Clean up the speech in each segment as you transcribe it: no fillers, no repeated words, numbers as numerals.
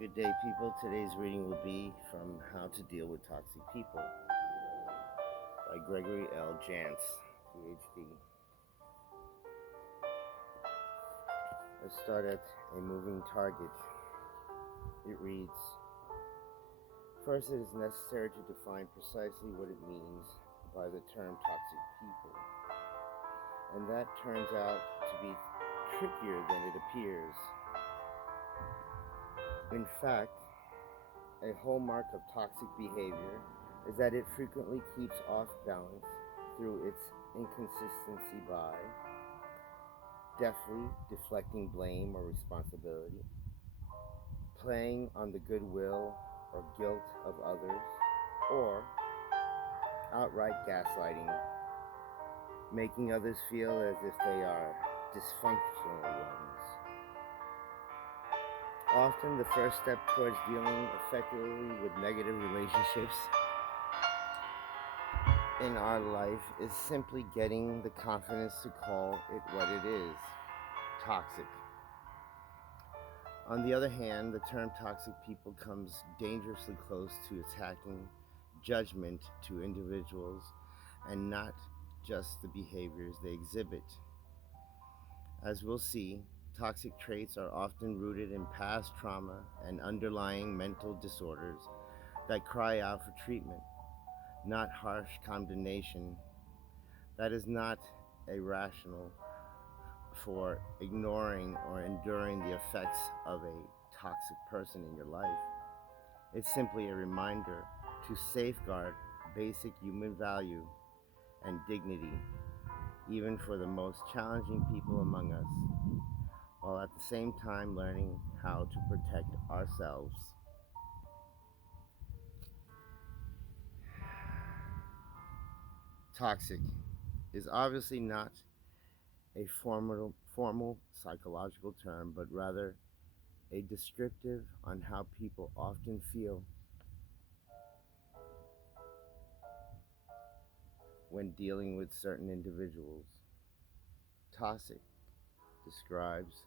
Good day, people. Today's reading will be from How to Deal with Toxic People by Gregory Janyz, PhD. Let's start at a moving target. It reads, first, it is necessary to define precisely what it means by the term toxic people. And that turns out to be trickier than it appears. In fact, a hallmark of toxic behavior is that it frequently keeps off balance through its inconsistency by deftly deflecting blame or responsibility, playing on the goodwill or guilt of others, or outright gaslighting, making others feel as if they are dysfunctional ones. Often the first step towards dealing effectively with negative relationships in our life is simply getting the confidence to call it what it is: toxic. On the other hand, the term toxic people comes dangerously close to attaching judgment to individuals and not just the behaviors they exhibit. As we'll see, toxic traits are often rooted in past trauma and underlying mental disorders that cry out for treatment, not harsh condemnation. That is not a rationale for ignoring or enduring the effects of a toxic person in your life. It's simply a reminder to safeguard basic human value and dignity, even for the most challenging people among us, while at the same time learning how to protect ourselves. Toxic is obviously not a formal psychological term, but rather a descriptive on how people often feel when dealing with certain individuals. Toxic describes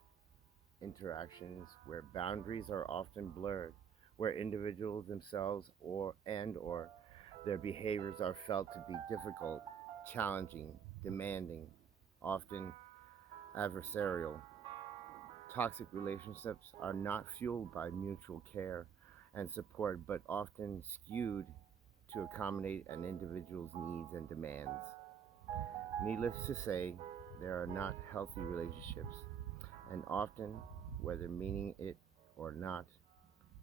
interactions where boundaries are often blurred, where individuals themselves or their behaviors are felt to be difficult, challenging, demanding, often adversarial. Toxic relationships are not fueled by mutual care and support, but often skewed to accommodate an individual's needs and demands. Needless to say, there are not healthy relationships, and often, whether meaning it or not,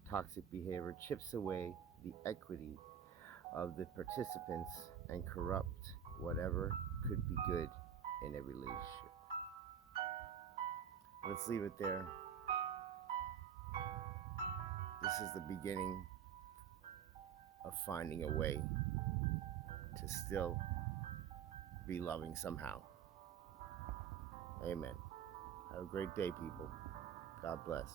toxic behavior chips away the equity of the participants and corrupt whatever could be good in a relationship. Let's leave it there. This is the beginning of finding a way to still be loving somehow. Amen. Have a great day, people. God bless.